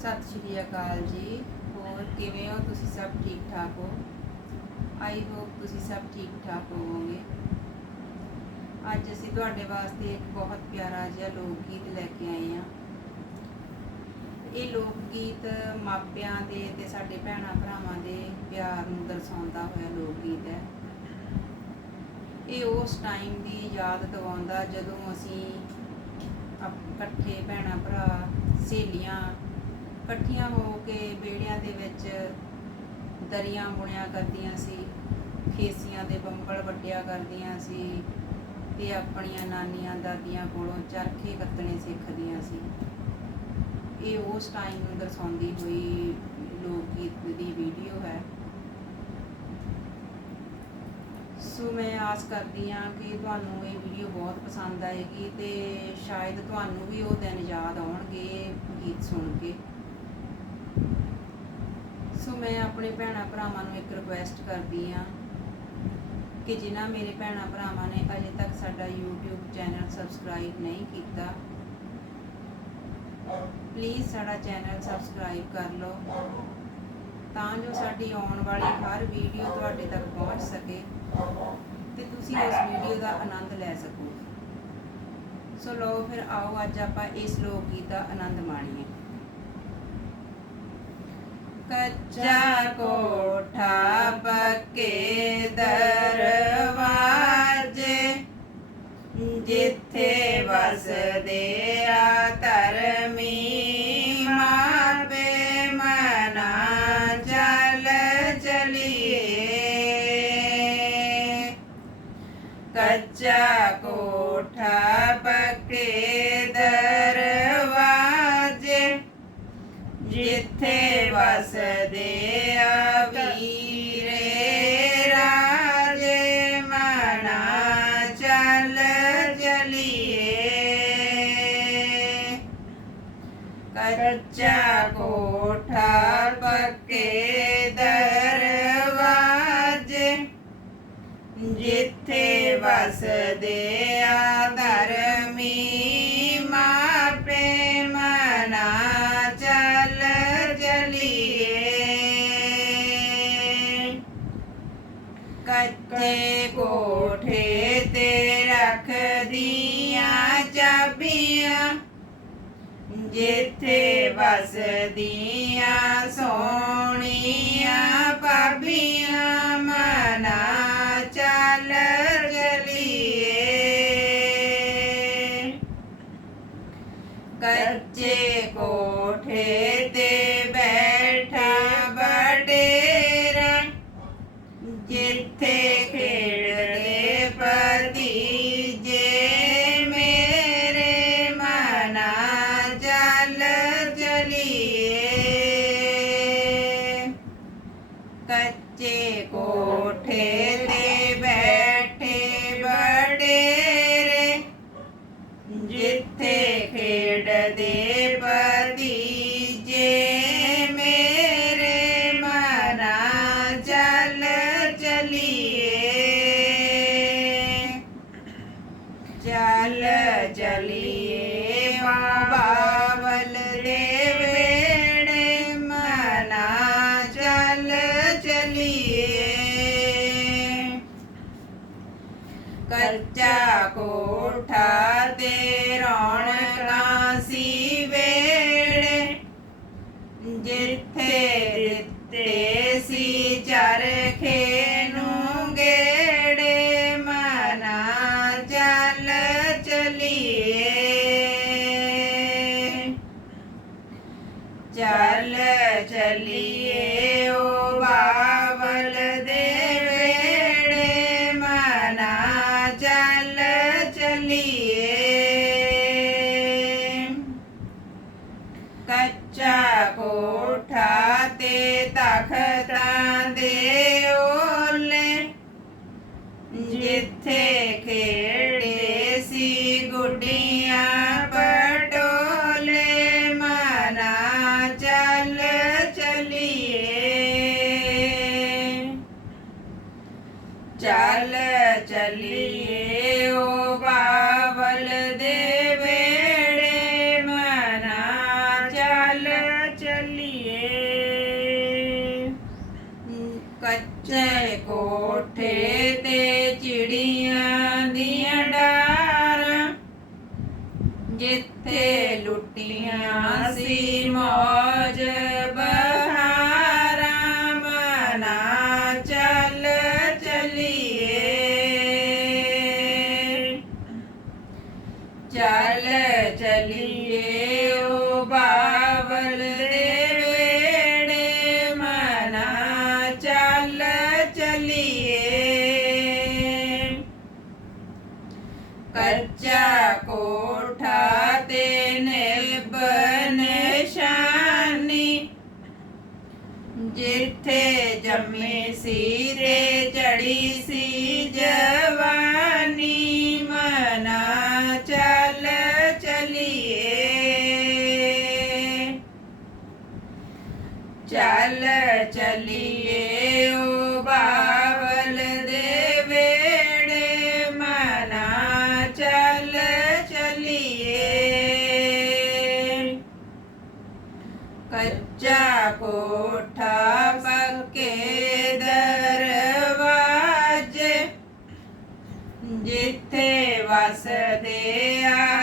ਸਤਿ ਸ਼੍ਰੀ ਅਕਾਲ ਜੀ। ਹੋਰ ਕਿਵੇਂ ਹੋ? ਤੁਸੀਂ ਸਭ ਠੀਕ ਠਾਕ ਹੋ? ਆਈ ਹੋਪ ਤੁਸੀਂ ਸਭ ਠੀਕ ਠਾਕ ਹੋਵੋਗੇ। ਅੱਜ ਅਸੀਂ ਤੁਹਾਡੇ ਵਾਸਤੇ ਇੱਕ ਬਹੁਤ ਪਿਆਰਾ ਜਿਹਾ ਲੋਕ ਗੀਤ ਲੈ ਕੇ ਆਏ ਹਾਂ। ਇਹ ਲੋਕ ਗੀਤ ਮਾਪਿਆਂ ਦੇ ਤੇ ਸਾਡੇ ਭੈਣਾਂ ਭਰਾਵਾਂ ਦੇ ਪਿਆਰ ਨੂੰ ਦਰਸਾਉਂਦਾ ਹੋਇਆ ਲੋਕ ਗੀਤ ਹੈ। ਇਹ ਉਸ ਟਾਈਮ ਦੀ ਯਾਦ ਦਿਵਾਉਂਦਾ ਜਦੋਂ ਅਸੀਂ ਇਕੱਠੇ ਭੈਣਾਂ ਭਰਾ, ਸਹੇਲੀਆਂ ਇਕੱਠੀਆਂ ਹੋ ਕੇ ਵਿਹੜਿਆਂ ਦੇ ਵਿੱਚ ਦਰੀਆਂ ਬੁਣਿਆ ਕਰਦੀਆਂ ਸੀ, ਖੇਸੀਆਂ ਦੇ ਬੰਬਲ ਵੱਡਿਆ ਕਰਦੀਆਂ ਸੀ ਤੇ ਆਪਣੀਆਂ ਨਾਨੀਆਂ ਦਾਦੀਆਂ ਕੋਲੋਂ ਚਰਖੇ ਕੱਤਣੇ ਸਿੱਖਦੀਆਂ ਸੀ। ਇਹ ਉਸ ਟਾਈਮ ਨੂੰ ਦਰਸਾਉਂਦੀ ਹੋਈ ਲੋਕ ਗੀਤ ਦੀ ਵੀਡੀਓ ਹੈ। ਸੋ ਮੈਂ ਆਸ ਕਰਦੀ ਹਾਂ ਕਿ ਤੁਹਾਨੂੰ ਇਹ ਵੀਡੀਓ ਬਹੁਤ ਪਸੰਦ ਆਏਗੀ ਤੇ ਸ਼ਾਇਦ ਤੁਹਾਨੂੰ ਵੀ ਉਹ ਦਿਨ ਯਾਦ ਆਉਣਗੇ ਗੀਤ ਸੁਣ ਕੇ। ਸੋ ਮੈਂ ਆਪਣੇ ਭੈਣਾਂ ਭਰਾਵਾਂ ਨੂੰ ਇੱਕ ਰਿਕੁਐਸਟ ਕਰਦੀ ਹਾਂ ਕਿ ਜਿਨ੍ਹਾਂ ਮੇਰੇ ਭੈਣਾਂ ਭਰਾਵਾਂ ਨੇ ਅਜੇ ਤੱਕ ਸਾਡਾ YouTube ਚੈਨਲ ਸਬਸਕ੍ਰਾਈਬ ਨਹੀਂ ਕੀਤਾ ਪਲੀਜ਼ ਸਾਡਾ ਚੈਨਲ ਸਬਸਕ੍ਰਾਈਬ ਕਰ ਲਓ ਤਾਂ ਜੋ ਸਾਡੀ ਆਉਣ ਵਾਲੀ ਹਰ ਵੀਡੀਓ ਤੁਹਾਡੇ ਤੱਕ ਪਹੁੰਚ ਸਕੇ ਤੇ ਤੁਸੀਂ ਉਸ ਵੀਡੀਓ ਦਾ ਆਨੰਦ ਲੈ ਸਕੋ। ਸੋ ਲਓ ਫਿਰ ਆਓ, ਅੱਜ ਆਪਾਂ ਇਸ ਲੋਕ ਗੀਤ ਦਾ ਆਨੰਦ ਮਾਣੀਏ। ਕੱਚਾ ਕੋਠਾ ਪੱਕੇ ਦਰਵਾਜੇ, ਜਿੱਥੇ ਵਸਦੇ ਆ ਧਰਮੀ ਮਾਪੇ, ਮਨਾ ਚੱਲ ਚਲੀਏ। ਕੱਚਾ ਕੋਠਾ ਪੱਕੇ ਦਰ ਵਸਦੇ ਆ। ਰੱਖਦੀਆਂ ਜਿੱਥੇ ਵਸਦੀਆਂ ਸੋਹਣੀਆਂ ਭਾਬੀਆਂ ਮਨਾ ਚੱਲ ਚਲੀਏ। ਕੱਚੇ ਕੋਠੇ ਤੇ ਬੈਠਾ ਬਡੇਰਾ ਜਿੱਥੇ ਕੱਚੇ ਕੋਠੇ ਕੋਠਾ ਤਖਤਾਂ ਦੇ ਓਲੇ ਜਿੱਥੇ ਖੇੜੇ ਸੀ ਗੁੱਡੀਆਂ ਪਟੋਲੇ ਮਨਾ ਚੱਲ ਚਲੀਏ ਚੱਲ ਚਲੀਏ ਜਿੱਥੇ ਲੁੱਟੀਆਂ ਸੀ ਮੌਜ ਬਹਾਰਾਂ ਮਨਾ ਚੱਲ ਚਲੀਏ। ਚੱਲ ਚਲੀਏ। ਜਿੱਥੇ ਜੰਮੇ ਸੀ ਰੇ ਚੜੀ ਸੀ ਜਵਾਨੀ ਮਨਾ ਚੱਲ ਚਲੀਏ। ਚੱਲ ਚਲੀਏ। ਕੱਚਾ ਕੋਠਾ ਪੱਕੇ ਦਰਵਾਜ਼ੇ ਜਿੱਥੇ ਵਸਦੇ ਆ